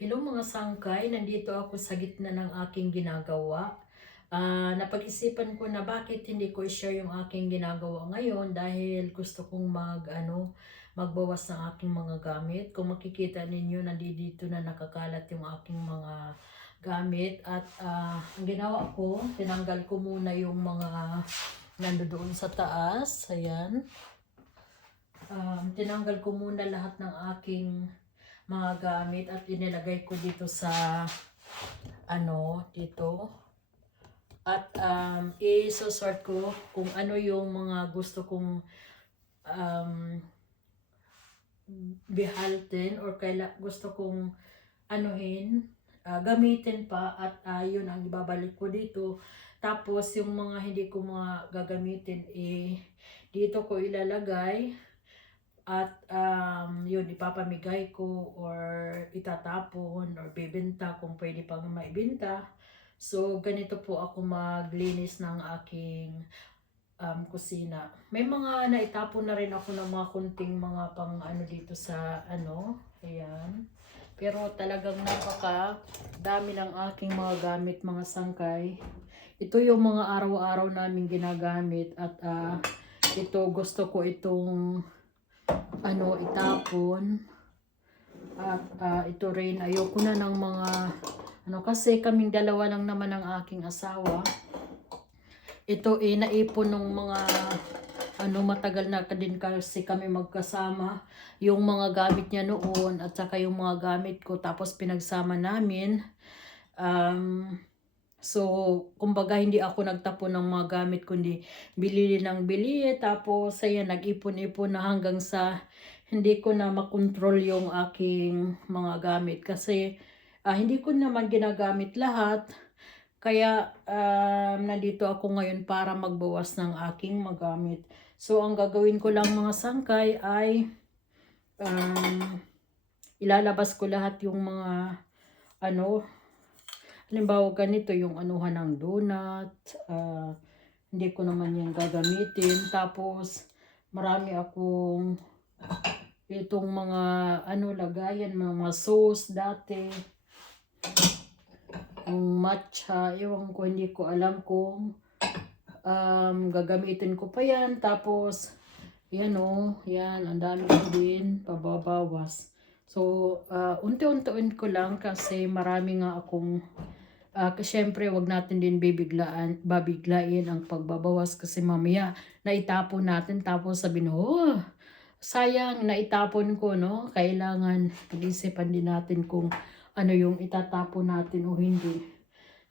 Hello mga sangkay, nandito ako sa gitna ng aking ginagawa. Napag-isipan ko na bakit hindi ko i-share yung aking ginagawa ngayon dahil gusto kong magbawas ng aking mga gamit. Kung makikita ninyo, nandito na nakakalat yung aking mga gamit at ang ginawa ko, tinanggal ko muna yung mga nandoon sa taas. Ayan. Tinanggal ko muna lahat ng aking mga gamit at inilagay ko dito sa dito at i-sort ko kung ano yung mga gusto kong um, bihaltin or gusto kong gamitin pa at yun ang ibabalik ko dito. Tapos yung mga hindi ko mga gagamitin dito ko ilalagay. At yun, ipapamigay ko or itatapon or bibenta kung pwede pang maibenta. So, ganito po ako maglinis ng aking kusina. May mga naitapon na rin ako ng mga kunting mga pang dito sa ayan. Pero talagang dami ng aking mga gamit, mga sangkay. Ito yung mga araw-araw namin ginagamit at ito gusto ko itong itapon at ito rin ayoko na ng mga kasi kaming dalawa lang naman ng aking asawa. Ito naipon ng mga matagal na din kasi kami magkasama, yung mga gamit niya noon at saka yung mga gamit ko, tapos pinagsama namin. So, kumbaga hindi ako nagtapon ng mga gamit kundi bili ng bili. Tapos, ayan, nag-ipon-ipon na hanggang sa hindi ko na makontrol yung aking mga gamit. Kasi, hindi ko naman ginagamit lahat. Kaya, nandito ako ngayon para magbawas ng aking magamit. So, ang gagawin ko lang mga sangkay ay ilalabas ko lahat yung mga halimbawa ganito yung anuhan ng donut, hindi ko naman yan gagamitin. Tapos marami akong itong mga lagayan, mga sauce dati, yung matcha, ewan ko, hindi ko alam kung gagamitin ko pa yan. Tapos yan yan, ang dami ko din pababawas. So unti-untiin ko lang kasi marami nga akong syempre wag natin din babiglain ang pagbabawas kasi mamaya naitapon natin tapos sabihin, sayang naitapon ko, no? Kailangan pag-isipan din natin kung ano yung itatapon natin o hindi.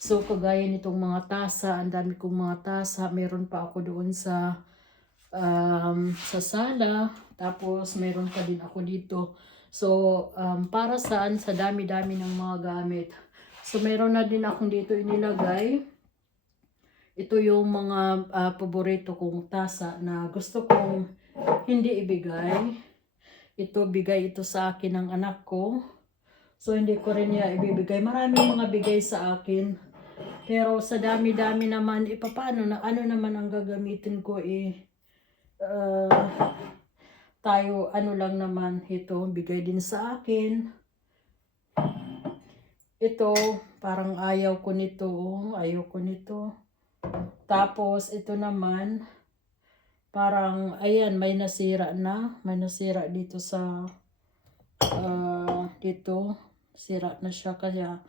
So kagaya nitong mga tasa, ang dami kong mga tasa, meron pa ako doon sa sala, tapos meron pa din ako dito. So para saan? Sa dami-dami ng mga gamit. So, meron na din akong dito inilagay. Ito yung mga paborito kong tasa na gusto kong hindi ibigay. Bigay ito sa akin ng anak ko. So, hindi ko rin niya ibibigay. Maraming mga bigay sa akin. Pero sa dami-dami naman, paano na, ano naman ang gagamitin ko tayo, lang naman ito, bigay din sa akin. Ito, parang ayaw ko nito. Tapos, ito naman, parang, ayan, may nasira dito sa, dito, sira na siya, kaya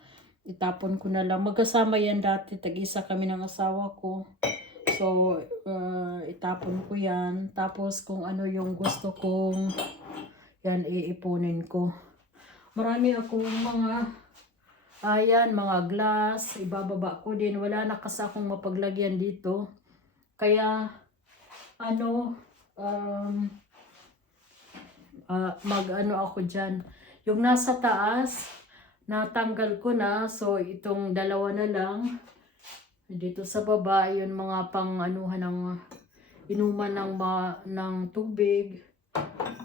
itapon ko na lang. Magkasama yan dati, tag-isa kami ng asawa ko. So, itapon ko yan. Tapos, kung ano yung gusto kong, yan, iipunin ko. Marami akong mga glass, ibababa ko din. Wala na kasi akong mapaglagyan dito. Kaya, ako dyan. Yung nasa taas, natanggal ko na. So, itong dalawa na lang. Dito sa baba, yun mga pang-anuhan ng inuman ng tubig.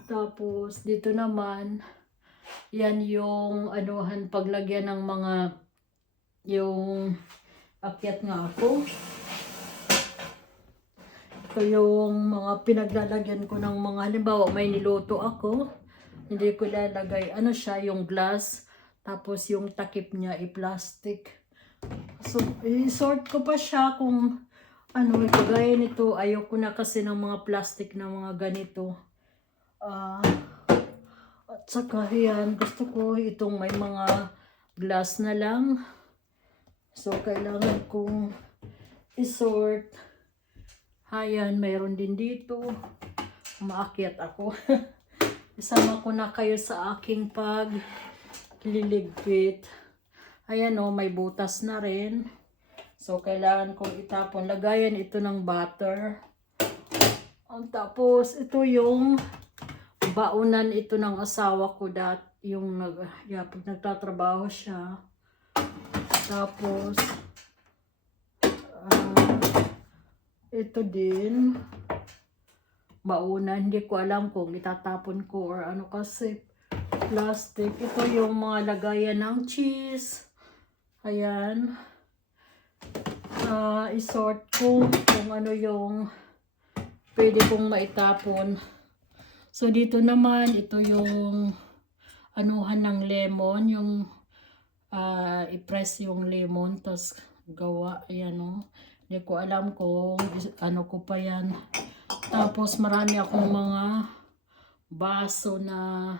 Tapos, dito naman, yan yung paglagyan ng mga yung akyat nga ako. Ito yung mga pinaglalagyan ko ng mga halimbawa may niluto ako. Hindi ko ilalagay siya yung glass. Tapos yung takip niya i-plastic. So, i-sort ko pa siya kung ano, kagaya nito. Ayoko na kasi ng mga plastic na mga ganito. At saka yan, gusto ko itong may mga glass na lang. So, kailangan kong i-sort. Ayan, mayroon din dito. Umaakyat ako. Isama ko na kayo sa aking pagliligpit. Ayan o, may butas na rin. So, kailangan kong itapon. Lagayan ito ng butter. Tapos, ito yung baunan ito ng asawa ko. Yung pag nagtatrabaho siya. Tapos, ito din. Baunan. Hindi ko alam kung itatapon ko or ano kasi plastic. Ito yung mga lagayan ng cheese. Ayan. I-sort ko kung ano yung pwede kong maitapon. So, dito naman, ito yung anuhan ng lemon. Yung i-press yung lemon. Tapos gawa. Ayan o. Hindi ko alam kung ano ko pa yan. Tapos marami akong mga baso na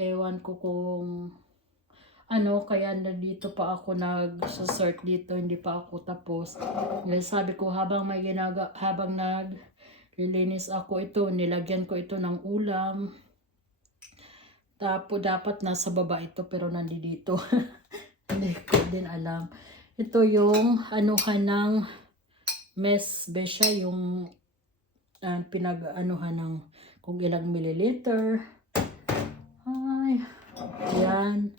ewan ko kung ano, kaya dito pa ako nag-sort dito, hindi pa ako tapos. Sabi ko habang naglilinis ako ito, nilagyan ko ito ng ulam. Tapos dapat nasa baba ito pero nandito. Hindi ko din alam. Ito yung anuhan ng mess besya, yung pinag-anuhan ng kung ilang mililiter. Ay, yan.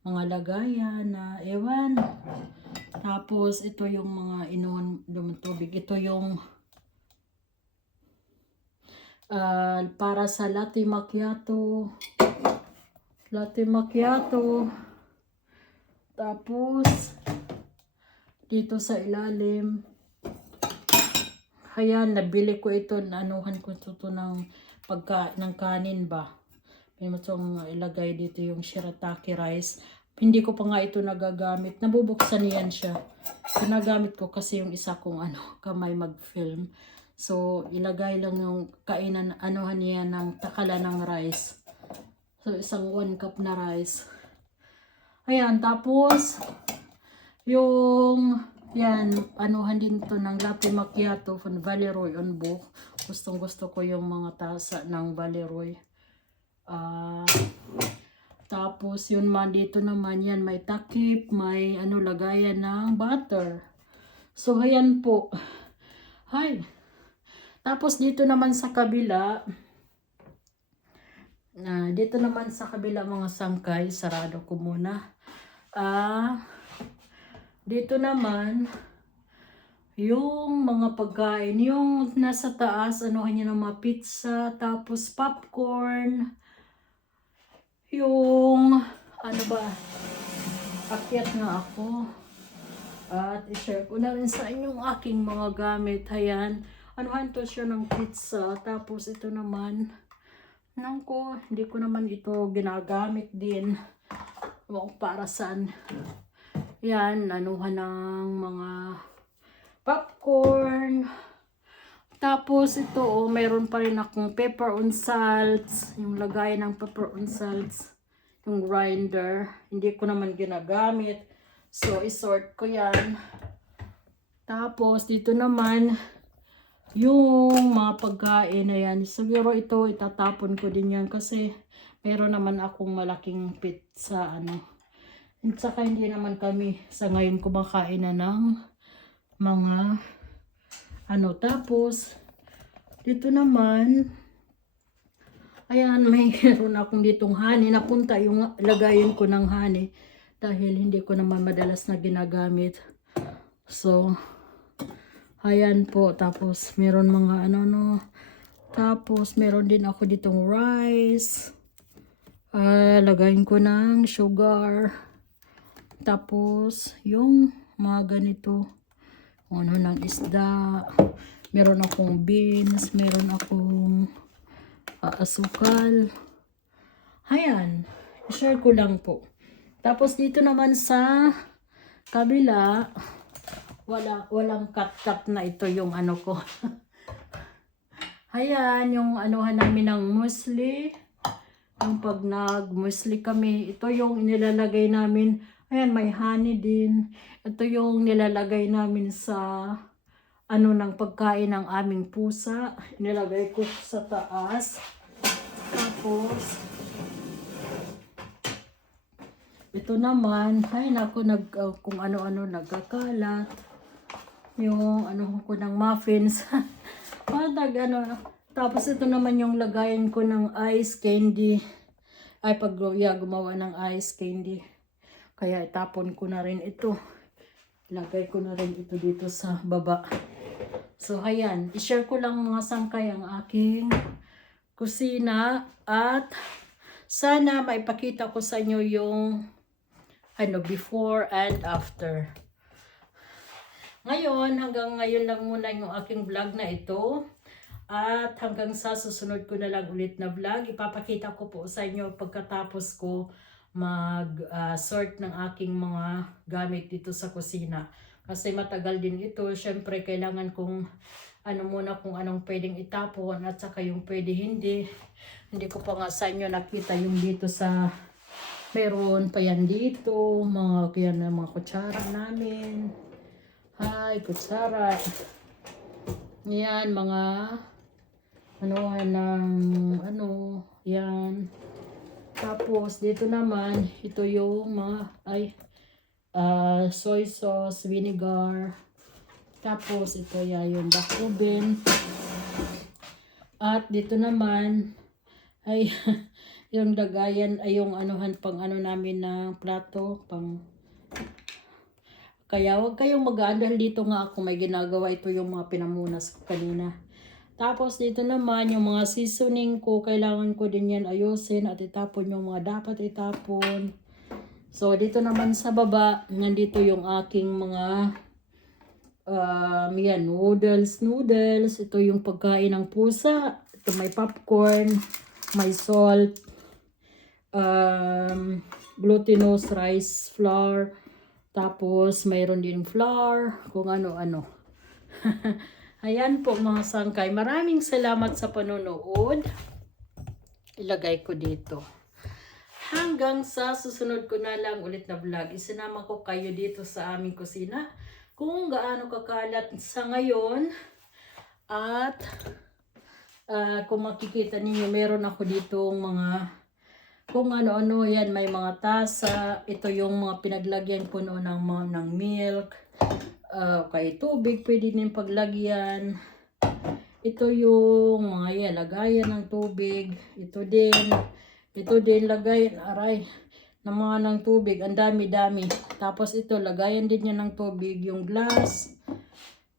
Mga lagayan na ewan. Tapos, ito yung mga inuhan ng tubig. Ito yung para sa latte macchiato. Latte macchiato. Tapos, dito sa ilalim. Ayan, nabili ko ito. Anuhan ko ito ng ng kanin ba. May matong ilagay dito yung shirataki rice. Hindi ko pa nga ito nagagamit. Nabubuksan niyan siya. Ginagamit ko kasi yung isa kong kamay mag-film. So, ilagay lang yung kainan, anuhan niya ng takala ng rice. So, isang 1 cup na rice. Ayan, tapos, yung, yan, anuhan din to ng latte macchiato from Valeroy on book. Gustong gusto ko yung mga tasa ng Valeroy. Tapos yun man dito naman yan may takip, may lagayan ng butter. So ayan po. Hi. Tapos dito naman sa kabila, mga sangkay, sarado ko muna. Dito naman yung mga pagkain, yung nasa taas, anuhan niya ng mga pizza, tapos popcorn. Yung, akyat nga ako. At i-share ko na rin sa inyong aking mga gamit. Ayan, anuhan to siya ng pizza. Tapos ito naman, hindi ko naman ito ginagamit din. Para saan. Yan, anuhan ng mga popcorn. Tapos ito, mayroon pa rin akong pepper on salts. Yung lagay ng pepper on salts. Yung grinder. Hindi ko naman ginagamit. So, isort ko yan. Tapos, dito naman, yung mga pagkain na yan. Siguro ito, itatapon ko din yan. Kasi, meron naman akong malaking pizza. At saka, hindi naman kami sa ngayon kumakain na ng mga tapos, dito naman, ayan, mayroon akong ditong honey. Napunta yung lagayin ko ng honey dahil hindi ko naman madalas na ginagamit. So, ayan po. Tapos, meron mga Tapos, meron din ako ditong rice. Lagayin ko ng sugar. Tapos, yung mga ganito. Ng isda, meron akong beans, meron akong asukal. Ayan, share ko lang po. Tapos dito naman sa kabila, walang cut-cut na ito yung ano ko. Ayan, yung anuhan namin ng muesli. Yung pag nag-muesli kami, ito yung nilalagay namin. Ayan, may honey din. Ito yung nilalagay namin sa ano ng pagkain ng aming pusa. Nilagay ko sa taas. Tapos, ito naman, ay naku, kung ano-ano nagkakalat. Yung ano ko ng muffins. Tapos ito naman yung lagayan ko ng ice candy. Ay, gumawa ng ice candy. Kaya itapon ko na rin ito. Lagay ko na rin ito dito sa baba. So, ayan. I-share ko lang mga sangkay ang aking kusina. At sana maipakita ko sa inyo yung before and after. Ngayon, hanggang ngayon lang muna yung aking vlog na ito. At hanggang sa susunod ko na lang ulit na vlog, ipapakita ko po sa inyo pagkatapos ko mag-sort ng aking mga gamit dito sa kusina. Kasi matagal din ito. Syempre, kailangan kong muna kung anong pwedeng itapon at saka yung pwede hindi. Hindi ko pa nga sa inyo nakita yung dito sa meron pa yan dito. Mga kutsara namin. Hi, kutsara. Yan, mga yan. Tapos, dito naman, ito yung mga, soy sauce, vinegar. Tapos, ito yan, yung bakubin. At dito naman, ay, yung lagayan, ay yung pang namin na plato, kaya wag kayong mag-aandal dito nga ako may ginagawa. Ito yung mga pinamunas ko kanina. Tapos dito naman yung mga seasoning ko. Kailangan ko din yan ayusin at itapon yung mga dapat itapon. So dito naman sa baba, nandito yung aking mga noodles. Ito yung pagkain ng pusa. Ito may popcorn, may salt, glutinous rice flour. Tapos, mayroon din flour, kung ano-ano. Ayan po mga sangkay. Maraming salamat sa panonood. Ilagay ko dito. Hanggang sa susunod ko na lang ulit na vlog. Isinama ko kayo dito sa aming kusina. Kung gaano kakalat sa ngayon. At, kung makikita ninyo, meron ako ditong mga kung ano-ano yan, may mga tasa. Ito yung mga pinaglagyan ko noon ng milk. Kay tubig, pwede din paglagyan. Ito yung mga lagayan ng tubig. Ito din lagayan, ng mga ng tubig. Ang dami-dami. Tapos ito, lagayan din yan ng tubig. Yung glass.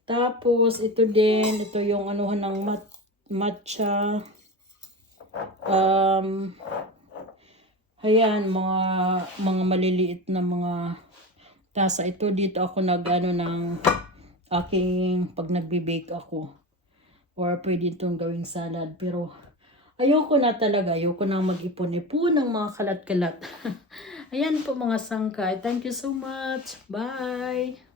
Tapos ito yung ng matcha. Ayan, mga maliliit na mga tasa. Ito dito ako ng aking pag nagbe-bake ako. Or pwede itong gawing salad. Pero ayoko na talaga. Ayoko na mag-ipon-ipon ng mga kalat-kalat. Ayan po mga sangkay. Thank you so much. Bye!